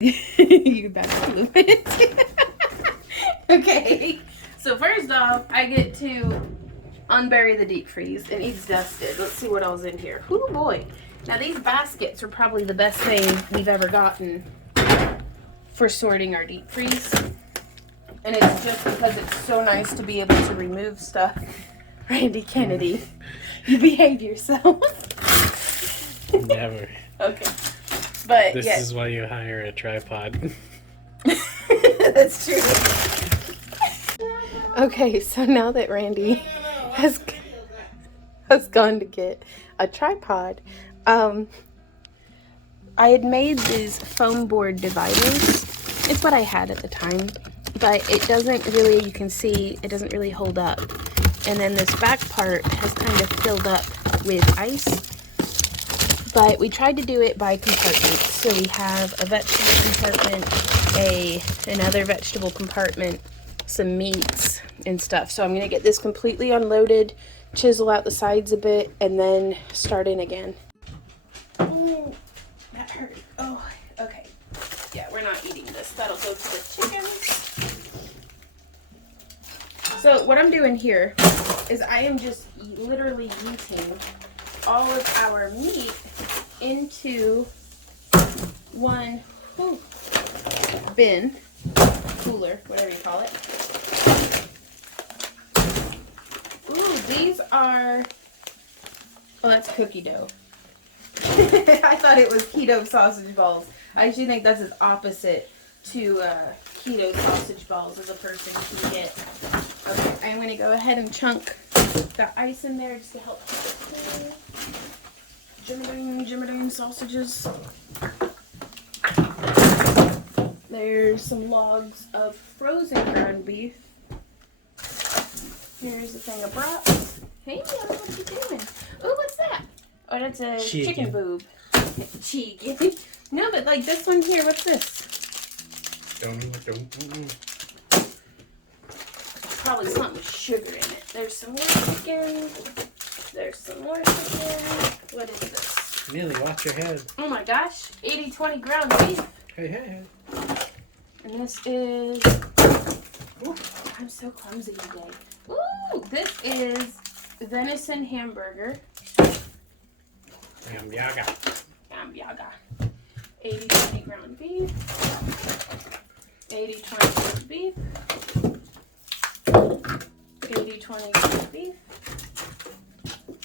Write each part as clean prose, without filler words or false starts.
You better glue it. Okay, so first off, I get to unbury the deep freeze, and it's dusted. Let's see what else in here. Oh boy. Now these baskets are probably the best thing we've ever gotten for sorting our deep freeze. And it's just because it's so nice to be able to remove stuff. Randy Kennedy, you behave yourself. Never. Okay. But this is why you hire a tripod. That's true. Okay, so now that Randy has gone to get a tripod, I had made these foam board dividers. It's what I had at the time, but it doesn't really, you can see, it doesn't really hold up. And then this back part has kind of filled up with ice. But we tried to do it by compartments. So we have a vegetable compartment, another vegetable compartment, some meats and stuff. So I'm going to get this completely unloaded, chisel out the sides a bit, and then start in again. Oh, that hurt. Oh, okay. Yeah, we're not eating this. That'll go to the chickens. So what I'm doing here is I am just literally yeeting all of our meat into one bin, cooler, whatever you call it. Ooh, these are, oh, that's cookie dough. I thought it was keto sausage balls. I actually think that's its opposite to keto sausage balls as a person can get. Okay, I'm going to go ahead and chunk the ice in there just to help keep it cool. Jimmy sausages. There's some logs of frozen ground beef. Here's a thing of broth. Hey, what you doing? Oh, what's that? Oh, that's a chicken boob. Chicken. No, but like this one here, what's this? Don't. Probably something with sugar in it. There's some more chicken. There's some more chicken. What is this? Millie, watch your head. Oh my gosh. 80-20 ground beef. Hey. And this is... Ooh, I'm so clumsy today. Ooh, this is venison hamburger. Hamburger. 80-20 ground beef. 80-20 ground beef. 80-20 ground beef.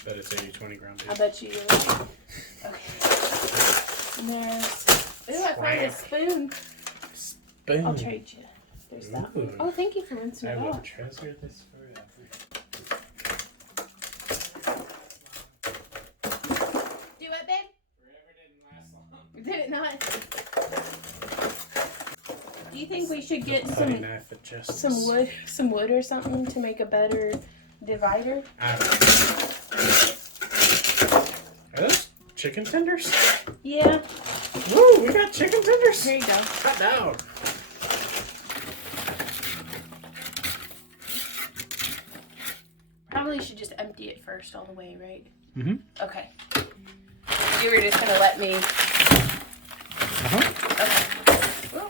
Bet it's 80-20 ground beef. I bet you you're right. Okay. And there's... Ooh, I found a spoon. Spoon. I'll trade you. There's that one. Oh, thank you for rinsing it I will off. treasure this forever. Do it, babe? Forever didn't last long. Did it not? Do you think we should get some wood or something to make a better divider? I don't know. Are those chicken tenders? Yeah. Woo, we got chicken tenders. Here you go. Cut down. Probably should just empty it first all the way, right? Mm-hmm. Okay. You were just gonna let me. Okay. Well,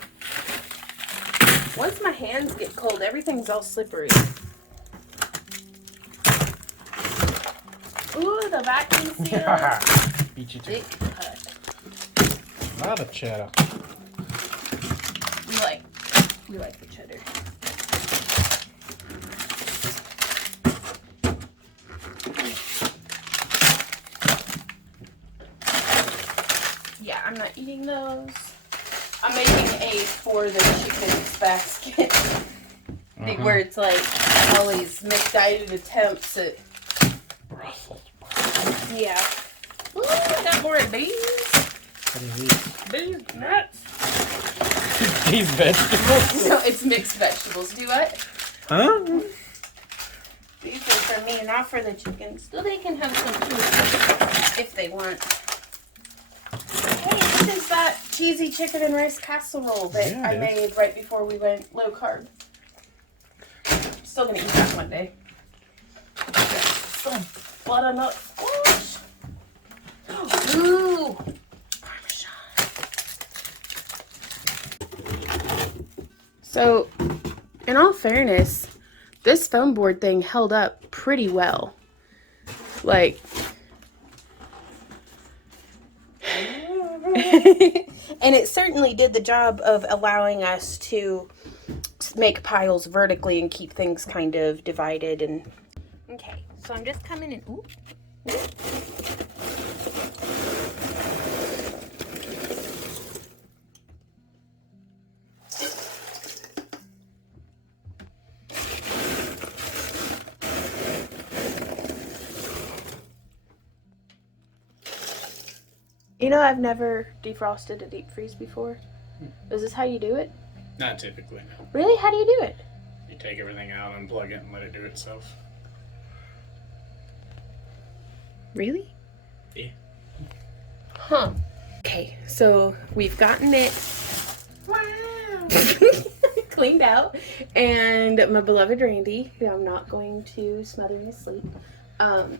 once my hands get cold, everything's all slippery. Ooh, the vacuum seal. Beat you to Big it. cut. A lot of cheddar. We like the cheddar. Yeah, I'm not eating those. I'm making a for the chickens basket. Where it's like all these misguided attempts at Brussels. yeah. Ooh, I got more of these. What are these? These nuts. These vegetables? No, it's mixed vegetables. Do what? Huh? These are for me, not for the chickens. So they can have some too if they want. Hey, this is that cheesy chicken and rice casserole that I made right before we went low carb. Still gonna eat that one day. Some butternut squash. Ooh, Parmesan. So, in all fairness, this foam board thing held up pretty well. Like, and it certainly did the job of allowing us to make piles vertically and keep things kind of divided. And okay, so I'm just coming in. Ooh. You know, I've never defrosted a deep freeze before. Is this how you do it? Not typically, no. Really? How do you do it? You take everything out, unplug it, and let it do it itself. Really? Yeah. Huh. Okay, so we've gotten it cleaned out, and my beloved Randy, who I'm not going to smother in his sleep,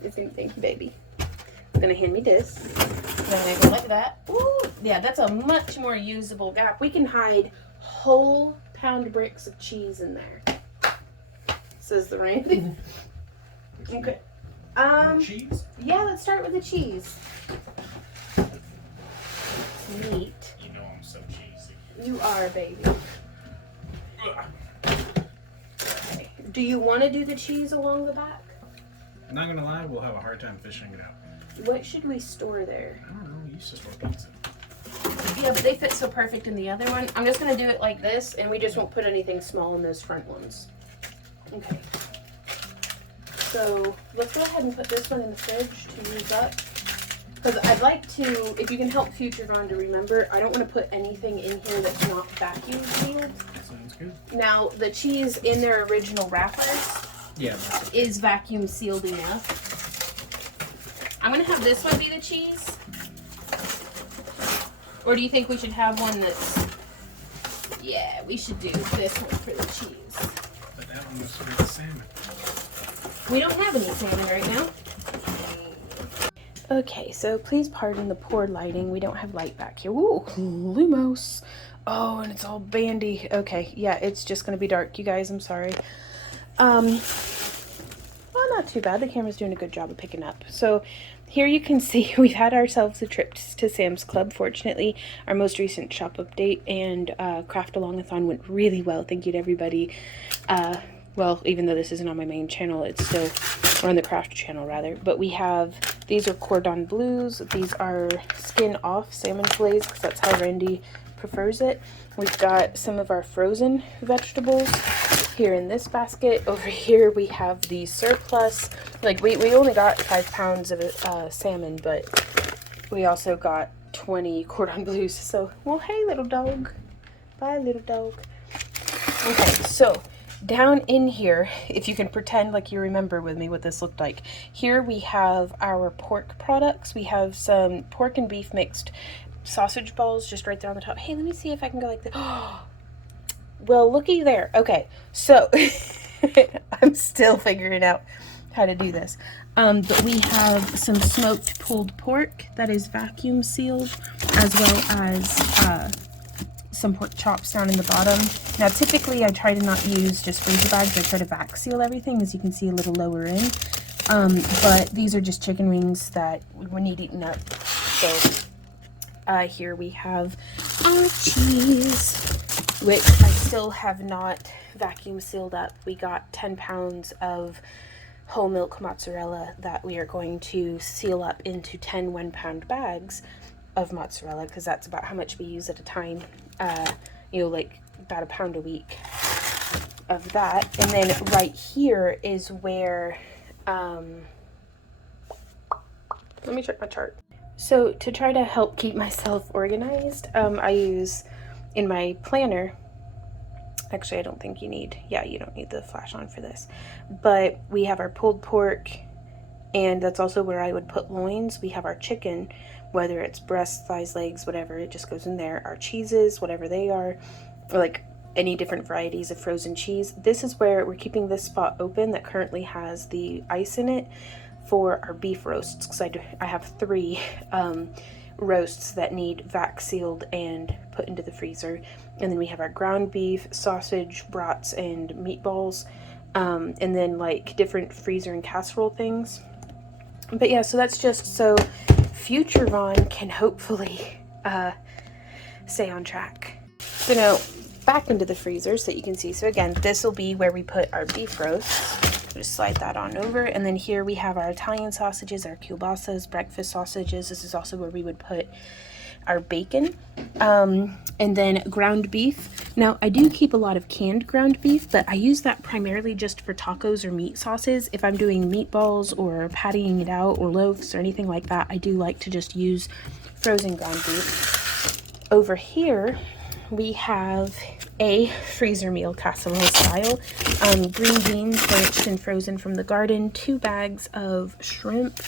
is gonna thank you, baby. Gonna hand me this. Then I go like that. Ooh, yeah, that's a much more usable gap. We can hide whole pound bricks of cheese in there. Says the Randy. Okay. Cheese? Yeah, let's start with the cheese. Neat. You know I'm so cheesy. You are, baby. Okay. Do you want to do the cheese along the back? I'm not gonna lie, we'll have a hard time fishing it out. What should we store there? I don't know, we used to store pizza. Yeah, but they fit so perfect in the other one. I'm just going to do it like this, and we just won't put anything small in those front ones. Okay. So let's go ahead and put this one in the fridge to use up. Because I'd like to, if you can help Future Ron to remember, I don't want to put anything in here that's not vacuum sealed. Sounds good. Now, the cheese in their original wrappers is vacuum sealed enough. I'm going to have this one be the cheese. Or do you think we should have one that's... Yeah, we should do this one for the cheese. But that one was for the salmon. We don't have any salmon right now. Okay, so please pardon the poor lighting. We don't have light back here. Ooh, Lumos. Oh, and it's all bandy. Okay, yeah, it's just going to be dark, you guys. I'm sorry. Well, not too bad. The camera's doing a good job of picking up. So here you can see we've had ourselves a trip to Sam's Club. Fortunately, our most recent shop update and craft along-a-thon went really well. Thank you to everybody. Well, even though this isn't on my main channel, it's still, or on the craft channel rather. But we have, these are cordon bleus. These are skin off salmon fillets because that's how Randy prefers it. We've got some of our frozen vegetables here in this basket. Over here we have the surplus. Like we only got 5 pounds of salmon, but we also got 20 cordon bleus. So, well, hey little dog. Bye little dog. Okay, so down in here, if you can pretend like you remember with me what this looked like, here we have our pork products. We have some pork and beef mixed sausage balls just right there on the top. Hey, let me see if I can go like this. Well, looky there. Okay, so I'm still figuring out how to do this. But we have some smoked pulled pork that is vacuum sealed, as well as some pork chops down in the bottom. Now, typically I try to not use just freezer bags. I try to vac seal everything, as you can see a little lower in. But these are just chicken wings that we need eaten up. So here we have our cheese, which I still have not vacuum sealed up. We got 10 pounds of whole milk mozzarella that we are going to seal up into 10 1-pound bags of mozzarella, because that's about how much we use at a time. You know, like about 1 pound a week of that. And then right here is where, let me check my chart. So to try to help keep myself organized, I use in my planner, actually I don't think you don't need the flash on for this, but we have our pulled pork, and that's also where I would put loins. We have our chicken, whether it's breasts, thighs, legs, whatever, it just goes in there. Our cheeses, whatever they are, or like any different varieties of frozen cheese. This is where we're keeping this spot open that currently has the ice in it for our beef roasts, because I have 3. roasts that need vac sealed and put into the freezer. And then we have our ground beef, sausage, brats, and meatballs. And then like different freezer and casserole things. But yeah, so that's just so future Vaughn can hopefully stay on track. So now back into the freezer so you can see. So again, this will be where we put our beef roast. Just slide that on over. And then here we have our Italian sausages, our kielbasas, breakfast sausages. This is also where we would put our bacon. And then ground beef. Now I do keep a lot of canned ground beef, but I use that primarily just for tacos or meat sauces. If I'm doing meatballs or pattying it out or loaves or anything like that, I do like to just use frozen ground beef. Over here we have a freezer meal, casserole style. Green beans blanched and frozen from the garden, 2 bags of shrimp,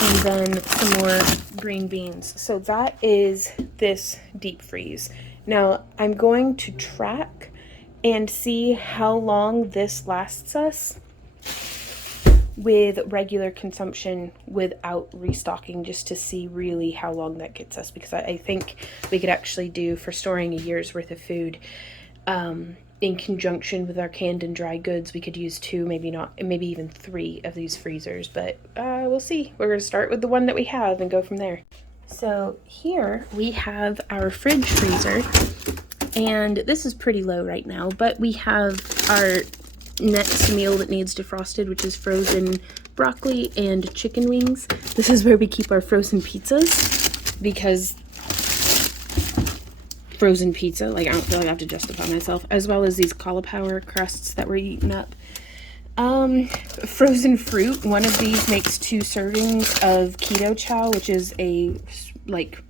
and then some more green beans. So that is this deep freeze. Now I'm going to track and see how long this lasts us with regular consumption without restocking, just to see really how long that gets us, because I think we could actually do for storing a year's worth of food in conjunction with our canned and dry goods. We could use 2, maybe even 3 of these freezers, but we'll see. We're going to start with the one that we have and go from there. So here we have our fridge freezer, and this is pretty low right now, but we have our next meal that needs defrosted, which is frozen broccoli and chicken wings. This is where we keep our frozen pizzas, because frozen pizza, like I don't feel like I have to justify myself, as well as these cauliflower crusts that we're eating up. Frozen fruit. One of these makes 2 servings of keto chow, which is a like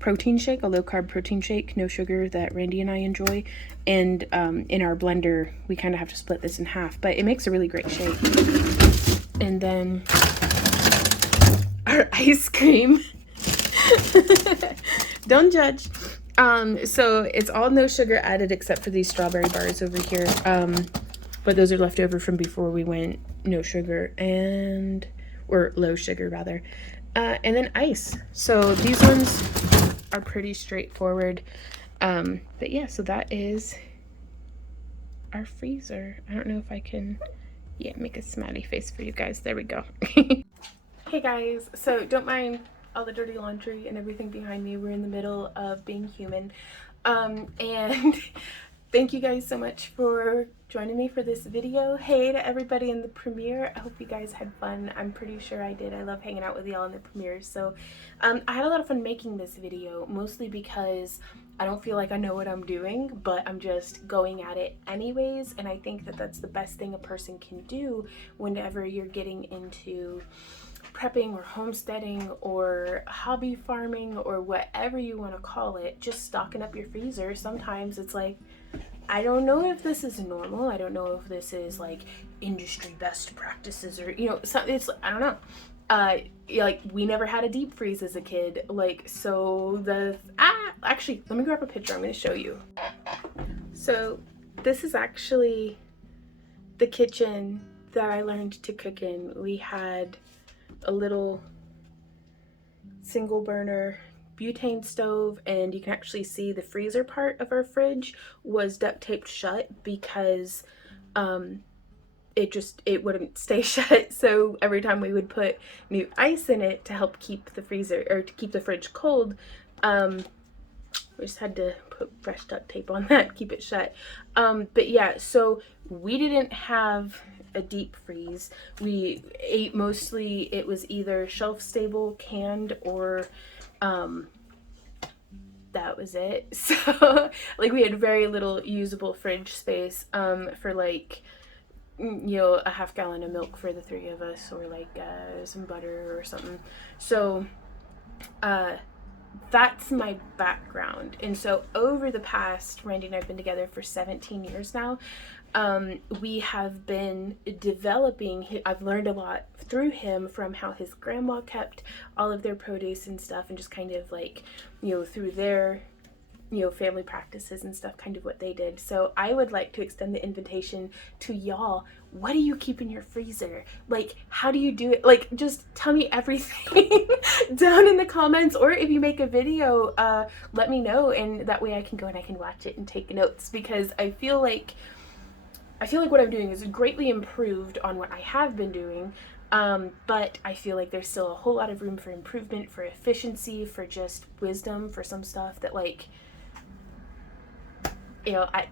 protein shake, a low carb protein shake, no sugar, that Randy and I enjoy. And in our blender we kind of have to split this in half, but it makes a really great shake. And then our ice cream. Don't judge. So it's all no sugar added except for these strawberry bars over here. But those are left over from before we went no sugar or low sugar rather. And then ice. So these ones are pretty straightforward. But yeah, so that is our freezer. I don't know if I can, make a smiley face for you guys. There we go. Hey guys, so don't mind all the dirty laundry and everything behind me. We're in the middle of being human. And thank you guys so much for joining me for this video. Hey to everybody in the premiere. I hope you guys had fun. I'm pretty sure I did. I love hanging out with y'all in the premiere. So I had a lot of fun making this video, mostly because I don't feel like I know what I'm doing, but I'm just going at it anyways. And I think that that's the best thing a person can do whenever you're getting into prepping or homesteading or hobby farming or whatever you want to call it. Just stocking up your freezer. Sometimes it's like, I don't know if this is normal. I don't know if this is like industry best practices or, it's, I don't know. Like we never had a deep freeze as a kid. Like, so actually, let me grab a picture. I'm going to show you. So this is actually the kitchen that I learned to cook in. We had a little single burner butane stove, and you can actually see the freezer part of our fridge was duct taped shut because it wouldn't stay shut. So every time we would put new ice in it to help keep the freezer or to keep the fridge cold, we just had to put fresh duct tape on that, keep it shut. But yeah, so we didn't have a deep freeze. We ate mostly, it was either shelf stable, canned, or that was it. So like we had very little usable fridge space for like, a half gallon of milk for the 3 of us, or like some butter or something. So that's my background. And so over the past, Randy and I have been together for 17 years now. We have been developing, I've learned a lot through him from how his grandma kept all of their produce and stuff, and just kind of like, through their, family practices and stuff, kind of what they did. So I would like to extend the invitation to y'all. What do you keep in your freezer? Like, how do you do it? Like, just tell me everything down in the comments, or if you make a video, let me know, and that way I can go and I can watch it and take notes, because I feel like what I'm doing is greatly improved on what I have been doing. But I feel like there's still a whole lot of room for improvement, for efficiency, for just wisdom, for some stuff that, like,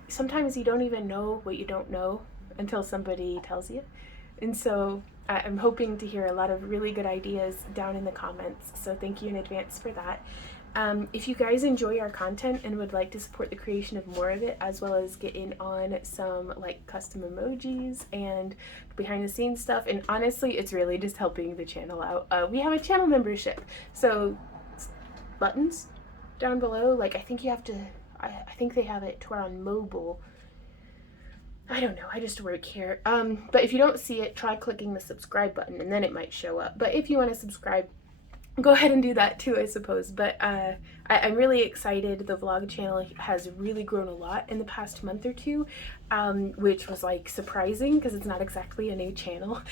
sometimes you don't even know what you don't know until somebody tells you. And so I'm hoping to hear a lot of really good ideas down in the comments. So thank you in advance for that. If you guys enjoy our content and would like to support the creation of more of it, as well as get in on some like custom emojis and behind the scenes stuff, and honestly, it's really just helping the channel out. We have a channel membership, so buttons down below. Like, I think you have to, I think they have it to where on mobile. I don't know, I just work here. But if you don't see it, try clicking the subscribe button and then it might show up. But if you want to subscribe, go ahead and do that too, I suppose. But I'm really excited. The vlog channel has really grown a lot in the past month or two, which was like surprising because it's not exactly a new channel.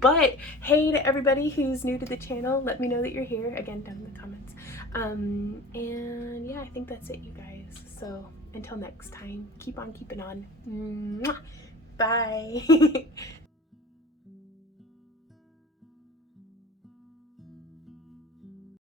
But hey to everybody who's new to the channel, let me know that you're here, again, down in the comments. And yeah, I think that's it, you guys. So until next time, keep on keeping on. Mwah! Bye.